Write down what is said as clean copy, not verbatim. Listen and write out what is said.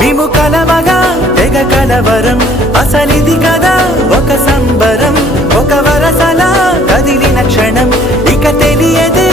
మేము కలవగా తెగ కలవరం అసలిది కదా ఒక సంబరం ఒక వరసలా కదిలిన క్షణం ఇక తెలియదే